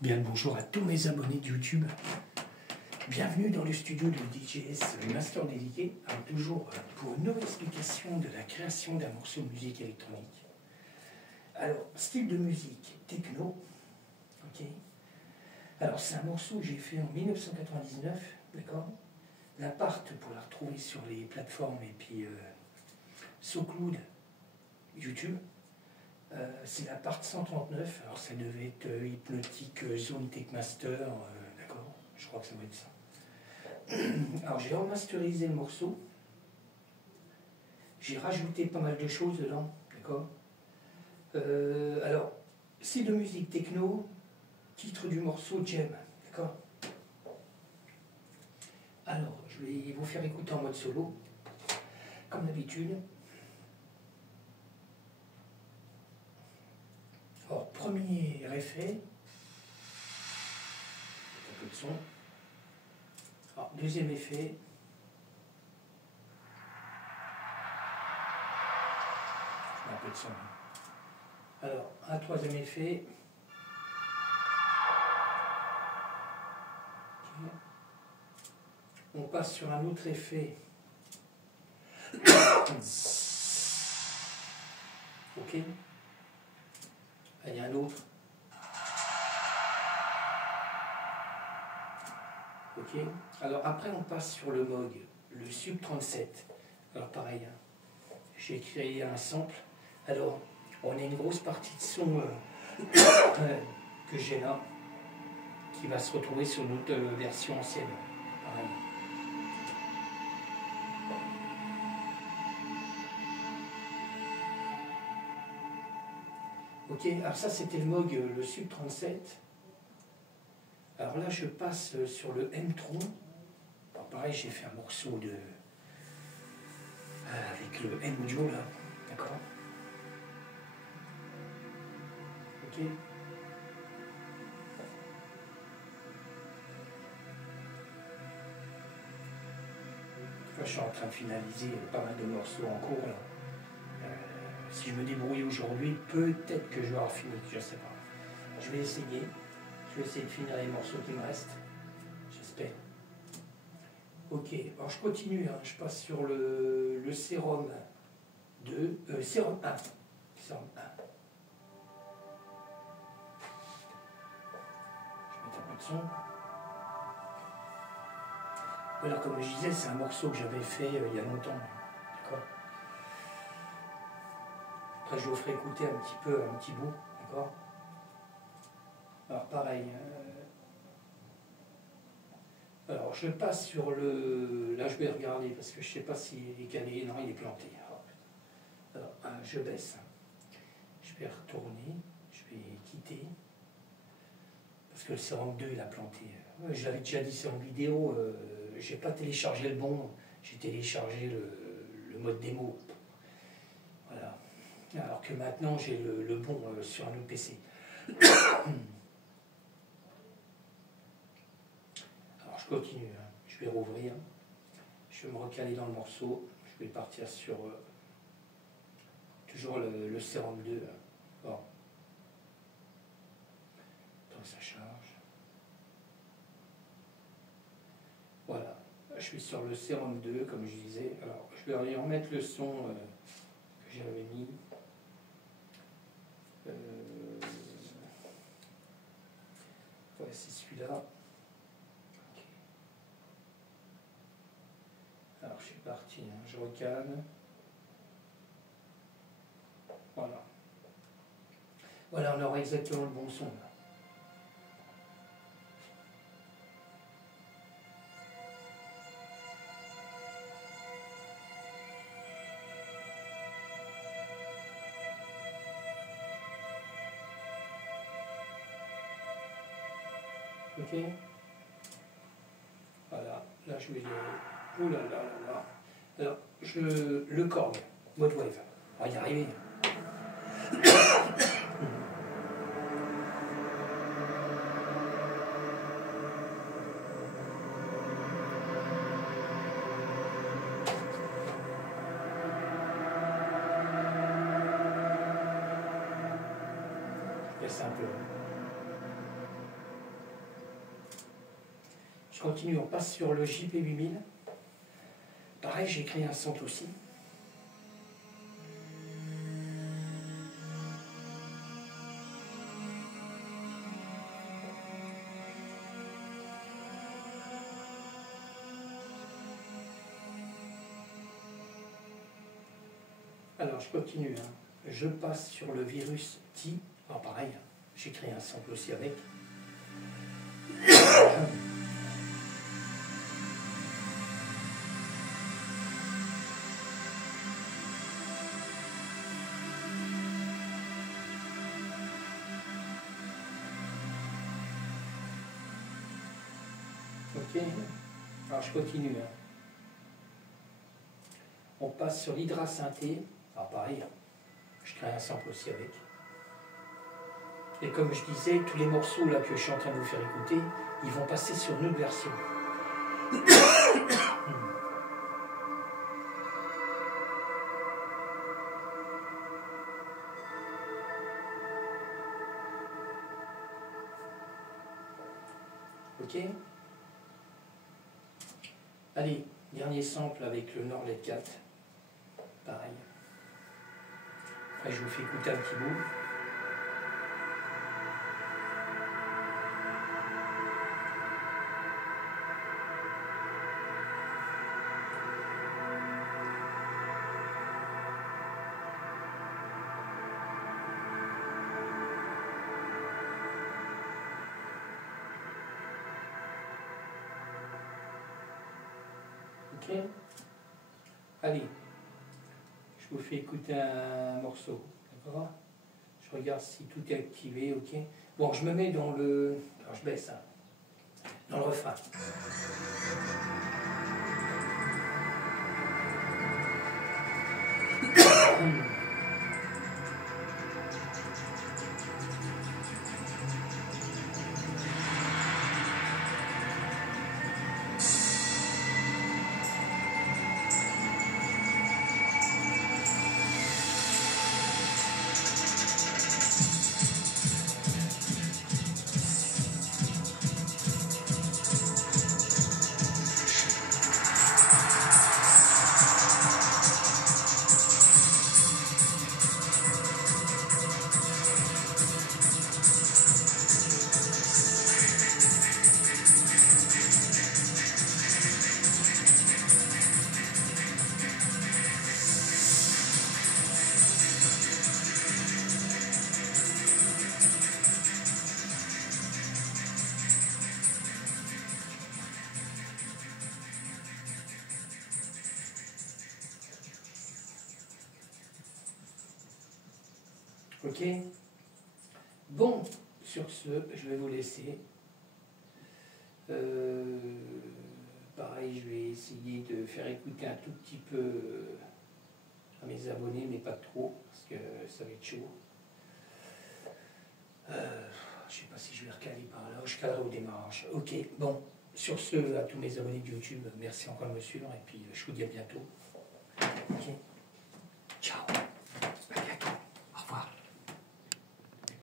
Bien le bonjour à tous mes abonnés de YouTube. Bienvenue dans le studio de DJS Master Dédié, alors toujours pour une nouvelle explication de la création d'un morceau de musique électronique. Alors, style de musique techno, ok. Alors c'est un morceau que j'ai fait en 1999, d'accord. La part pour la retrouver sur les plateformes et puis SoundCloud, YouTube. C'est la part 139, alors ça devait être Hypnotic Zone Tech Master, d'accord, je crois que ça va être ça. Alors j'ai remasterisé le morceau, j'ai rajouté pas mal de choses dedans, d'accord. Alors, c'est de musique techno, titre du morceau Gem, d'accord. Alors, je vais vous faire écouter en mode solo, comme d'habitude. Alors, premier effet, un peu de son. Alors, deuxième effet, un peu de son. Alors, un troisième effet. Okay. On passe sur un autre effet. Ok. Il y a un autre. Ok. Alors après on passe sur le Moog, le Sub 37. Alors pareil, hein, j'ai créé un sample. Alors on a une grosse partie de son que j'ai là, qui va se retrouver sur notre version ancienne. Pareil. Ok, alors ça c'était le Moog, le Sub 37. Alors là, je passe sur le M-Tron. Alors pareil, j'ai fait un morceau de avec le M-Audio là, d'accord. Ok. Là, je suis en train de finaliser pas mal de morceaux en cours là. Si je me débrouille aujourd'hui, peut-être que je vais avoir fini, je sais pas. Je vais essayer. Je vais essayer de finir les morceaux qui me restent. J'espère. Ok, alors je continue, hein. Je passe sur le Serum 2, Serum 1. Serum 1. Je vais mettre un peu de son. Alors comme je disais, c'est un morceau que j'avais fait il y a longtemps. D'accord. Après je vous ferai écouter un petit peu, un petit bout, d'accord. Alors pareil. Alors je passe sur le... Là je vais regarder parce que je ne sais pas s'il est calé. Non, il est planté. Alors je baisse. Je vais retourner. Je vais quitter. Parce que le Serum 2 il a planté. J'avais déjà dit ça en vidéo. J'ai pas téléchargé le bon. J'ai téléchargé le mode démo. Voilà. Alors que maintenant j'ai le bon sur un autre PC. Alors je continue. Hein. Je vais rouvrir. Je vais me recaler dans le morceau. Je vais partir sur toujours le Serum 2. Bon. Tant que ça charge. Voilà. Je suis sur le Serum 2, comme je disais. Alors, je vais aller remettre le son que j'avais mis. Ouais, c'est celui-là. Okay. Alors, je suis parti. Hein. Je recale. Voilà. Voilà, on aura exactement le bon son. Là. Ok. Voilà, là je vais le... Ouh là là là là. Alors, le Korg, mode wave. On va y arriver. Je baisse un peu. Je continue, on passe sur le JP8000. Pareil, j'ai créé un sample aussi. Alors, je continue. Je passe sur le virus T. Alors, pareil, j'ai créé un sample aussi avec. Ok, alors je continue. On passe sur l'Hydra Synthé. Alors pareil, je crée un sample aussi avec. Et comme je disais, tous les morceaux là que je suis en train de vous faire écouter, ils vont passer sur une autre version. Ok. Allez, dernier sample avec le Norlet 4. Pareil. Après, je vous fais écouter un petit bout. Ok. Allez, je vous fais écouter un morceau, d'accord? Je regarde si tout est activé, ok? Bon, je me mets dans le... Alors je baisse, dans le refrain. Ok. Bon, sur ce, je vais vous laisser. Pareil, je vais essayer de faire écouter un tout petit peu à mes abonnés, mais pas trop, parce que ça va être chaud. Je ne sais pas si je vais recaler par là, je calerai au démarrage. Ok, bon, sur ce, à tous mes abonnés de YouTube, merci encore de me suivre, et puis je vous dis à bientôt. Ok, ciao.